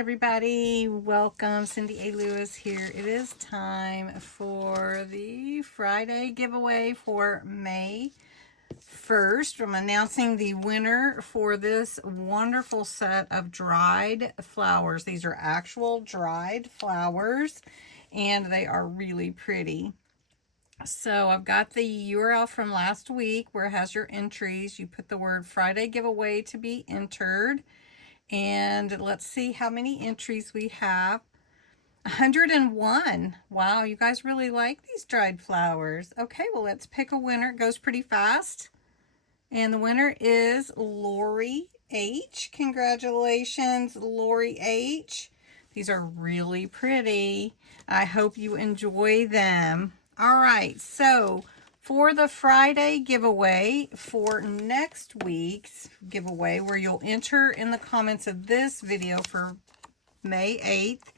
everybody, welcome. CindyALewis here. It is time for the Friday giveaway for May 1st. I'm announcing the winner for this wonderful set of dried flowers. These are actual dried flowers and they are really pretty. So I've got the URL from last week where it has your entries. You put the word Friday giveaway to be entered. And let's see how many entries we have. 101. Wow, you guys really like these dried flowers. Okay, well, let's pick a winner. It goes pretty fast. And the winner is Lori H. Congratulations, Lori H. These are really pretty. I hope you enjoy them. All right, so for the Friday giveaway for next week's giveaway, where you'll enter in the comments of this video for May 8th,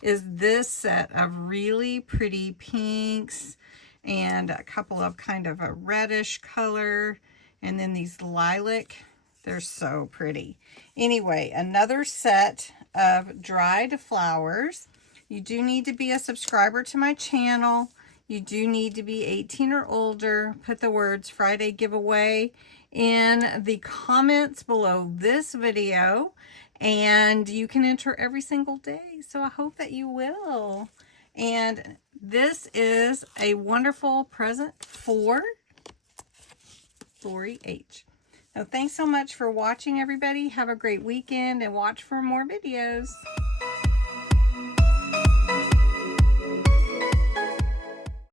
is this set of really pretty pinks and a couple of kind of a reddish color, and then these lilac. They're so pretty. Anyway, another set of dried flowers. You do need to be a subscriber to my channel. You do need to be 18 or older. Put the words Friday giveaway in the comments below this video, and you can enter every single day. So I hope that you will. And this is a wonderful present for Lori H. So thanks so much for watching, everybody. Have a great weekend and watch for more videos.